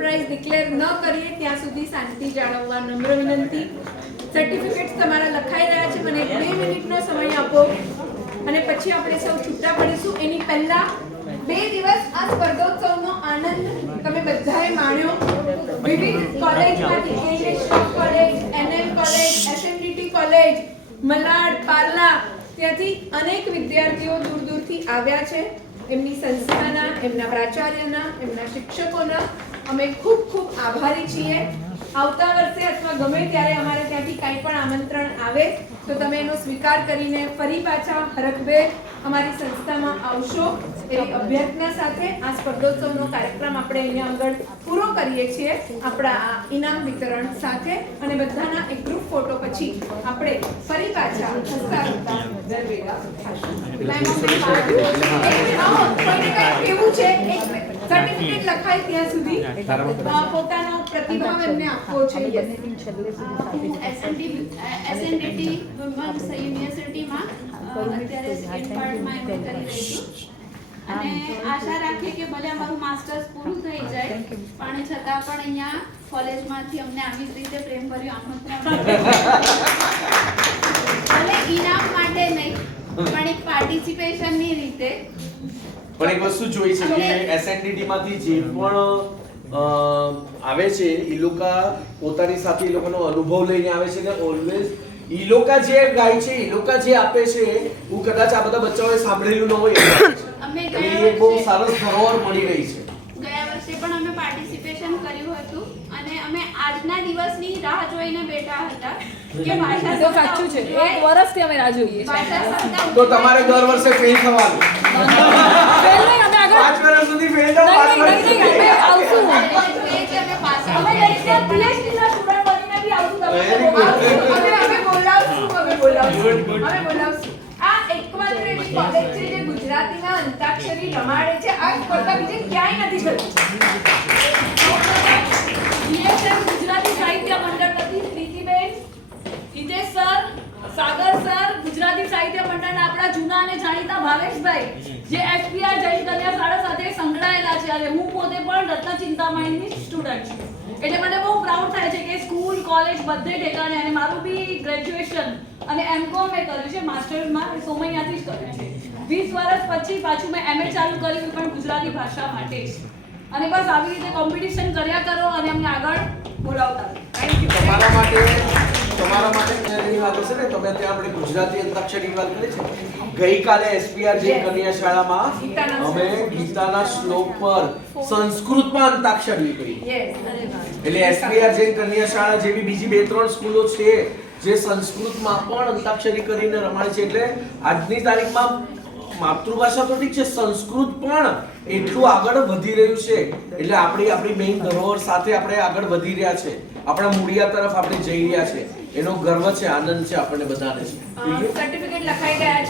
Price declare ન કરીએ ત્યાં સુધી શાંતિ જાળવવા નમ્ર વિનંતી. સર્ટિફિકેટ્સ તમારા લખાઈ રહ્યા છે, મને 2 મિનિટનો સમય આપો અને પછી આપણે સૌ છૂટા પડીશું. એની પહેલા 2 દિવસ આ સ્પર્ધોત્સવનો આનંદ તમે બધાએ માણ્યો. વિવિધ કોલેજમાંથી English college, NL college, SNDT college, Malad, Parla, ત્યાંથી અનેક વિદ્યાર્થીઓ દૂર દૂરથી આવ્યા છે. એમની સંસ્થાના, એમના પ્રાચાર્યના, એમના શિક્ષકોના અમે ખૂબ ખૂબ આભારી છીએ. આવતા વર્ષે અથવા ગમે ત્યારે અમારે ત્યાંથી કંઈ પણ આમંત્રણ આવે તો તમે એનો સ્વીકાર કરીને ફરી પાછા હરખભેર અમારી સંસ્થામાં આવશો એવી અભ્યર્થના સાથે આ સ્પર્ધોત્સવનો કાર્યક્રમ આપણે અહીંયા આગળ પૂરો કરીએ છીએ આપણા આ ઇનામ વિતરણ સાથે. અને બધાના એક ગ્રુપ ફોટો પછી આપણે ફરી પાછા હસતા હસતા ઘર ભેગા થશું. કોઈને કંઈ કેવું છે? એક સર્ટિફિકેટ લખાય ત્યાં સુધી પોતાનો પ્રતિભાવ એમને આપવો છે. એસએનડીટી વુમન્સ યુનિવર્સિટીમાં અત્યારે સેકન્ડ પાર્ટમાં એમ કરી રહી છું અને આશા રાખીએ કે ભલે અમારું માસ્ટર્સ પૂરું થઈ જાય પણ છતાં પણ અહીંયા કોલેજમાંથી અમને આવી જ રીતે પ્રેમભર્યું આમંત્રણ ભલે ઇનામ માટે નહીં પણ એક પાર્ટિસિપેશનની રીતે. પણ એક વસ્તુ જોઈ છે કે એસએનડીટી માંથી જે પણ આવે છે એ લોકો પોતાની સાથે એ લોકોનો અનુભવ લઈને આવે છે ને ઓલવેઝ એ લોકો જે ગાય છે એ લોકો જે આપે છે હું કદાચ આ બધા બચ્ચાઓએ સાંભળેલું ન હોય અમે એ બહુ સરસ ધરોહર મળી રહી છે. ગયા વર્ષે પણ અમે પાર્ટિસિપેશન કર્યું હતું અને અમે આજના દિવસની રાહ જોઈને બેઠા હતા કે ભાષા તો સાચું છે, 1 વર્ષથી અમે રાહ જોઈએ છે. તો તમારે દર વર્ષે ફેલ થવાનું. ફેલ નહીં, અમે આગળ 5 વર્ષ સુધી ફેલ થાવ, 5 વર્ષ નહીં, અમે આવશું. અમે પાસ અમે next year PhD ના સ્ટુડન્ટ બનીને બી આવશું Very good. અમે બોલાવશું. આ એકમાત્ર એવી કોલેજ છે જે ગુજરાતીના અંતાક્ષરી રમાડે છે. આ સ્પર્ધા બીજે ક્યાંય નથી થતી. DSM ગુજરાતી સાહિત્ય મંડળમાંથી પ્રીતિબેન, હિતેશ સર, સાગર સર, ગુજરાતી સાહિત્ય મંડળના આપણા જૂના અને જાણીતા ભાવેશભાઈ જે એસપીઆર જૈન કન્યા શાળા સાથે સંકળાયેલા છે અને હું પોતે પણ રત્ન ચિંતામણીની સ્ટુડન્ટ છું. એટલે મને બહુ પ્રાઉડ થાય છે કે સ્કૂલ કોલેજ બધે ઠેકાણે અને મારું બી ગ્રેજ્યુએશન અને એમકોમ મેં કર્યું છે, માસ્ટર્સમાં સોમૈયાથી જ કર્યું છે. 20 વર્ષ પછી પાછું મેં એમએ ચાલુ કર્યું પણ ગુજરાતી ભાષા માટે જ. અને બસ આવી રીતે કોમ્પિટિશન કર્યા કરો અને અમને આગળ બોલાવતા રહો. Thank you. તમારા માટે એની વાત હશે ને તમે ત્યાં આપણે ગુજરાતી અંતાક્ષરીની વાત કરી છે. ગઈકાલે એસપીઆર જૈન કન્યા શાળામાં અમે ગીતાના શ્લોક પર સંસ્કૃતમાં અંતાક્ષરી કરી. એટલે એસપીઆર જૈન કન્યા શાળા જેવી બીજી 2-3 સ્કૂલો છે જે સંસ્કૃતમાં પણ અંતાક્ષરી કરીને રમાડે છે. એટલે આજની તારીખમાં માતૃભાષા તો ઠીક છે, સંસ્કૃત પણ એટલું આગળ વધી રહ્યું છે. એટલે આપણી મેઇન ધરોહર સાથે આપણે આગળ વધી રહ્યા છે, આપણા મૂળિયા તરફ આપણે જઈ રહ્યા છે. એનો ગર્વ છે, આનંદ છે આપણને બધાને છે. સર્ટિફિકેટ લખાઈ ગયા છે.